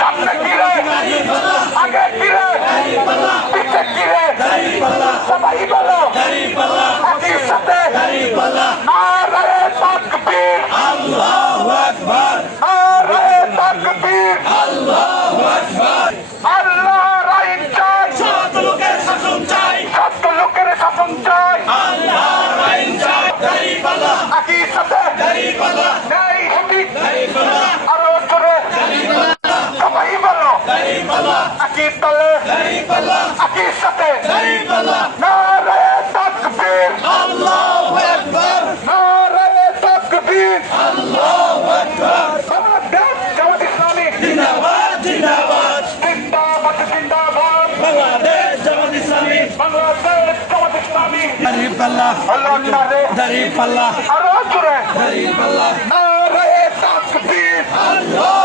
সামনে কিরে আগে কিরে পিছে কিরে সবাই বলো একই সাথে নারায়ে তাকবীর আল্লাহু আকবার নারায়ে তাকবীর আল্লাহু আকবার আল্লাহর আইন চাই সৎ লোকের শাসন চাই সৎ লোকের শাসন চাই আল্লাহর আইন চাই দাঁড়িপাল্লা একই সাথে দাঁড়িপাল্লা নেই ঠিক দাঁড়িপাল্লা আরো জোরে সবাই বলো একই তলে একই সাথে নারায়ে তাকবীর আল্লাহু আকবার নারায়ে তাকবীর আল্লাহু আকবার বাংলাদেশ জামাত ইসলামী জিন্দাবাদ জিন্দাবাদ জিন্দাবাদ জিন্দাবাদ বাংলাদেশ জামাত ইসলামী বাংলাদেশ জামাত ইসলামী দাঁড়িপাল্লা আল্লাহ দাঁড়িপাল্লা আরো জোরে দাঁড়িপাল্লা নারায়ে তাকবীর আল্লাহ